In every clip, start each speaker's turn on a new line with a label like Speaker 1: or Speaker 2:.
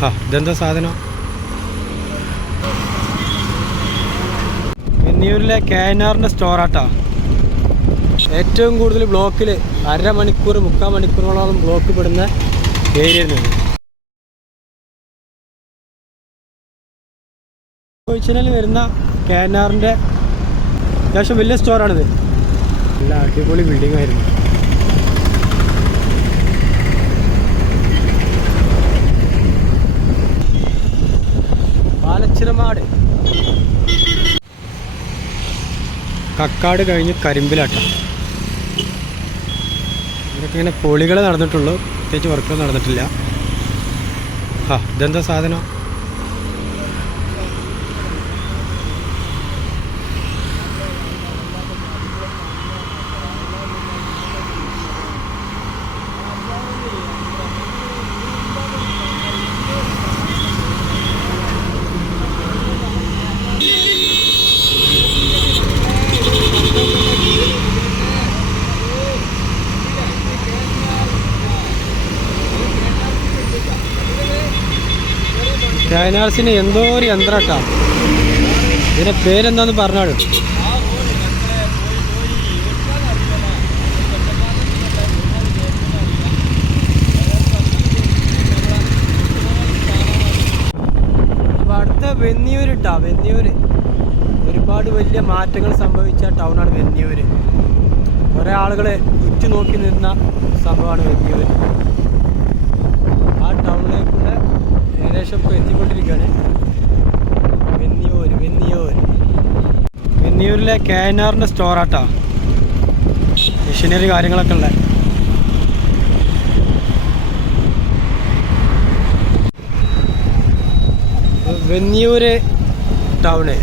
Speaker 1: ഇതെന്താ സാധനം? വെന്നിയൂരിലെ K N ആറിന്റെ സ്റ്റോറാട്ടാ ഏറ്റവും കൂടുതൽ ബ്ലോക്കിൽ അരമണിക്കൂർ മുക്കാൽ മണിക്കൂറോളം ബ്ലോക്ക് പെടുന്ന ഏരിയ ചോദിച്ചാൽ വരുന്ന കെ എൻ ആറിന്റെ അത്യാവശ്യം വലിയ സ്റ്റോറാണിത് നല്ല അടിപൊളി ബിൽഡിംഗ് ആയിരുന്നു. പാലച്ചിറമാട് കക്കാട് കഴിഞ്ഞ് കരിമ്പിലാട്ടം. ഇവിടെ ഇങ്ങനെ പൊളികൾ നടന്നിട്ടുള്ളൂ. പ്രത്യേകിച്ച് വർക്കുകൾ നടന്നിട്ടില്ല. ആ ഇതെന്താ സാധനം? ചൈനാസിന് എന്തോ ഒരു യന്ത്രം കേട്ടോ ഇതിന്റെ പേരെന്താന്ന് പറഞ്ഞാലും? അപ്പൊ അടുത്ത വെന്നിയൂര്. ഒരുപാട് വലിയ മാറ്റങ്ങൾ സംഭവിച്ച ടൗണാണ് വെന്നിയൂര്. കുറേ ആളുകളെ ഉറ്റുനോക്കി നിന്ന സംഭവമാണ് വെന്നിയൂര്. ആ ടൗണിലേക്കുള്ള ഏകദേശം എത്തിക്കൊണ്ടിരിക്കുകയാണ്. വെന്നിയൂർ വെന്നിയൂർ വെന്നിയൂരിലെ കെ എൻ ആറിന്റെ സ്റ്റോറാട്ടാ മെഷീനറി കാര്യങ്ങളൊക്കെ ഉള്ളത് വെന്നിയൂർ ടൗണ്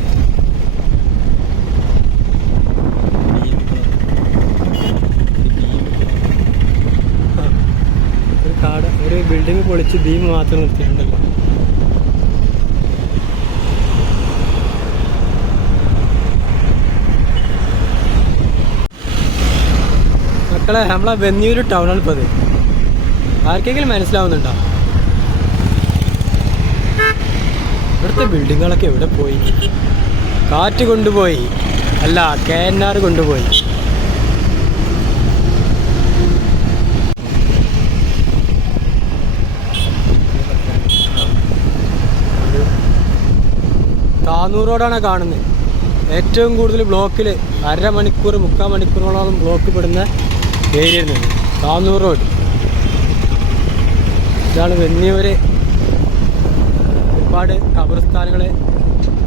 Speaker 1: ഒരു കാട് ഒരു ബിൽഡിംഗ് പൊളിച്ച് ബീം മാത്രം നിർത്തിയിട്ടുണ്ടല്ലോ. മക്കളെ നമ്മളെ വെന്നിയൂർ ടൗണാണ് ഇപ്പോൾ ആർക്കെങ്കിലും മനസ്സിലാവുന്നുണ്ടോ? ഇവിടുത്തെ ബിൽഡിങ്ങുകളൊക്കെ എവിടെ പോയി? കാറ്റ് കൊണ്ടുപോയി. അല്ല കെ എൻ ആർ കൊണ്ടുപോയി. താന്നൂർ റോഡാണ് കാണുന്നത് ഏറ്റവും കൂടുതൽ ബ്ലോക്കിൽ അരമണിക്കൂർ മുക്കാൽ മണിക്കൂറോളം ബ്ലോക്ക് പെടുന്ന ഏരിയ താന്നൂർ റോഡ്. ഇതാണ് വെന്നിയൂര്. ഒരുപാട് ഖബർസ്ഥാനുകൾ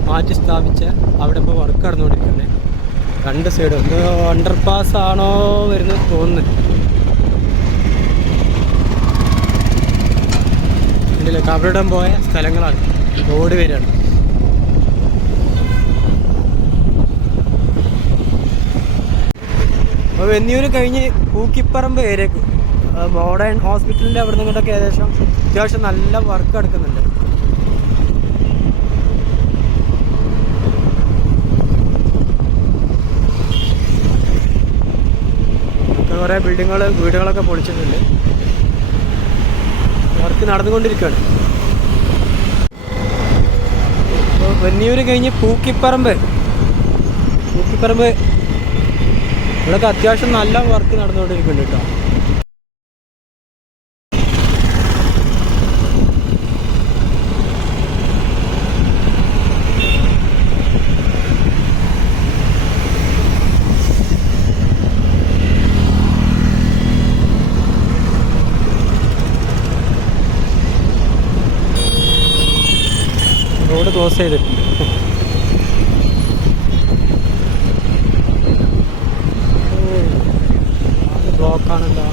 Speaker 1: മാറ്റി സ്ഥാപിച്ച അവിടെ ഇപ്പോൾ വർക്ക് നടന്നുകൊണ്ടിരിക്കുന്നത് രണ്ട് സൈഡ് ഒന്ന് അണ്ടർ പാസ് ആണോ വരുന്നത് തോന്നുന്നു. കബറിടം പോയ സ്ഥലങ്ങളാണ്. റോഡ് വരികയാണ് അപ്പോൾ വെന്നിയൂര് കഴിഞ്ഞ് പൂക്കിപ്പറമ്പ് ഏരിയക്ക് മോഡേൺ ഹോസ്പിറ്റലിന്റെ അവിടെ നിന്നിട്ടൊക്കെ ഏകദേശം അത്യാവശ്യം നല്ല വർക്ക് എടുക്കുന്നുണ്ട് കുറേ ബിൽഡിങ്ങുകൾ വീടുകളൊക്കെ പൊളിച്ചിട്ടുണ്ട്. വർക്ക് നടന്നുകൊണ്ടിരിക്കുകയാണ്. വെന്നിയൂര് കഴിഞ്ഞ് പൂക്കിപ്പറമ്പ് പൂക്കിപ്പറമ്പ് ഇവിടെയൊക്കെ അത്യാവശ്യം നല്ല വർക്ക് നടന്നുകൊണ്ടിരിക്കുന്നുണ്ട് കേട്ടോ റോഡ് ക്ലോസ് ചെയ്തിട്ടുണ്ട്. ബ്ലോക്കാണല്ലോ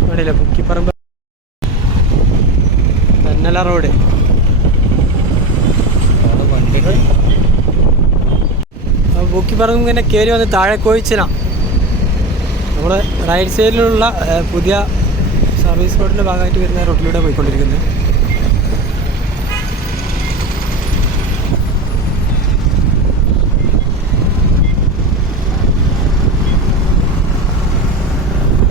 Speaker 1: ഇവിടെയില്ല പുക്കിപ്പറമ്പ് തന്നല റോഡ്.
Speaker 2: വണ്ടികൾ?
Speaker 1: പുക്കിപ്പറമ്പ് ഇങ്ങനെ കയറി വന്ന് താഴെ കോയിച്ചന നമ്മൾ റൈറ്റ് സൈഡിലുള്ള പുതിയ സർവീസ് റോഡിന്റെ ഭാഗമായിട്ട് വരുന്ന റോഡിലൂടെ പോയിക്കൊണ്ടിരിക്കുന്നത്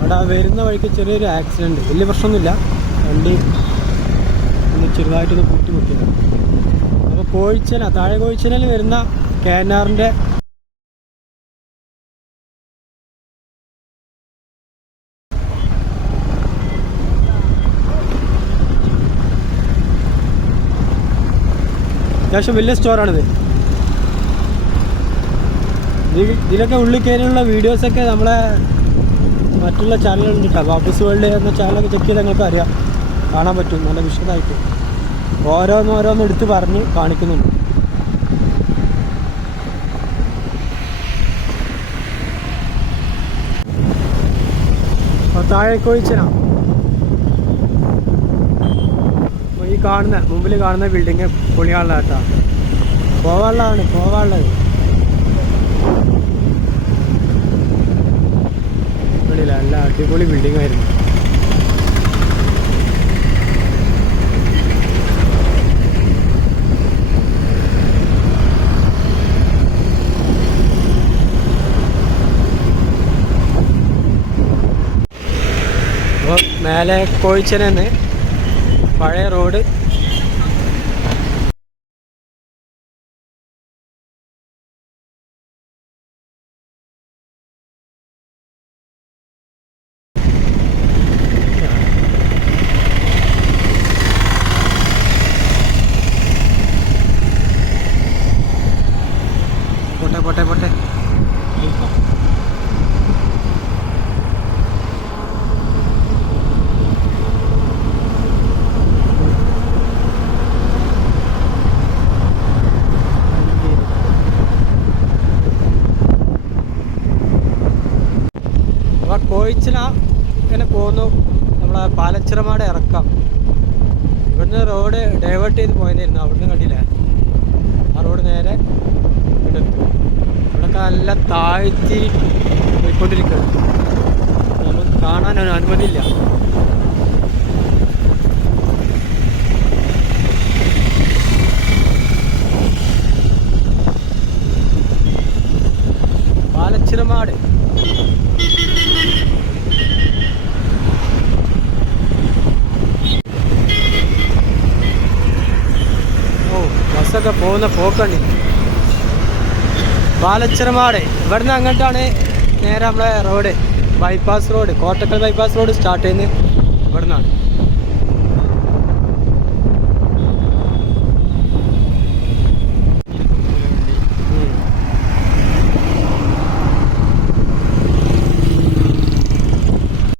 Speaker 1: ഇവിടെ വരുന്ന വഴിക്ക് ചെറിയൊരു ആക്സിഡന്റ് വലിയ പ്രശ്നമൊന്നുമില്ല. വണ്ടി ഒന്ന് ചെറുതായിട്ടൊന്ന് കൂട്ടിമുട്ടി അപ്പോൾ കോഴിച്ചന താഴെ കോഴിച്ചനയിൽ വരുന്ന കെ എൻ ആറിന്റെ അത്യാവശ്യം വലിയ സ്റ്റോറാണിത് ഇതിലൊക്കെ ഉള്ളിൽ കയറിയുള്ള വീഡിയോസൊക്കെ നമ്മളെ മറ്റുള്ള ചാനലുകളുണ്ട്. ഓഫീസ് വേൾഡ് എന്ന ചാനലൊക്കെ ചെക്ക് ചെയ്ത് നിങ്ങൾക്ക് അറിയാം. കാണാൻ പറ്റും. നല്ല വിശദമായിട്ട്. ഓരോന്ന് ഓരോന്ന് എടുത്ത് പറഞ്ഞ് കാണിക്കുന്നുണ്ട്. അപ്പോൾ താഴെ കൊഴിച്ചനാ അപ്പോൾ ഈ കാണുന്ന മുമ്പിൽ കാണുന്ന ബിൽഡിങ് പൊളിയാളാട്ടാ. പോവാനുള്ളതാണ് പോവാനുള്ളത് വെളിയില നല്ല അടിപൊളി ബിൽഡിംഗ് ആയിരുന്നു. മേലെ കോഴിച്ചനെന്ന് പഴയ റോഡ് പോട്ടെ പോട്ടെ പോട്ടെ അപ്പോൾ കോഴിച്ചിന ഇങ്ങനെ പോകുന്നു നമ്മളെ പാലച്ചിറമാടെ ഇറക്കാം. ഇവിടുന്ന് റോഡ് ഡൈവേർട്ട് ചെയ്ത് പോയതായിരുന്നു അവിടുന്ന് കണ്ടില്ല? ആ റോഡ് നേരെ ഇവിടെ ഇവിടെയൊക്കെ നല്ല താഴ്ത്തി പോയിക്കൊണ്ടിരിക്കുകയാണ്. നമുക്ക് കാണാൻ അനുമതിയില്ല പാലച്ചിറമാട് ഓ ബസ്സൊക്കെ പോകുന്ന പോക്കണ്ടി പാലച്ചിറമാട് ഇവിടുന്ന് അങ്ങോട്ടാണ് നേരെ നമ്മളെ road bypass road Kottakkal bypass road start ചെയ്യുന്നത് ഇവിടുന്നാണ്.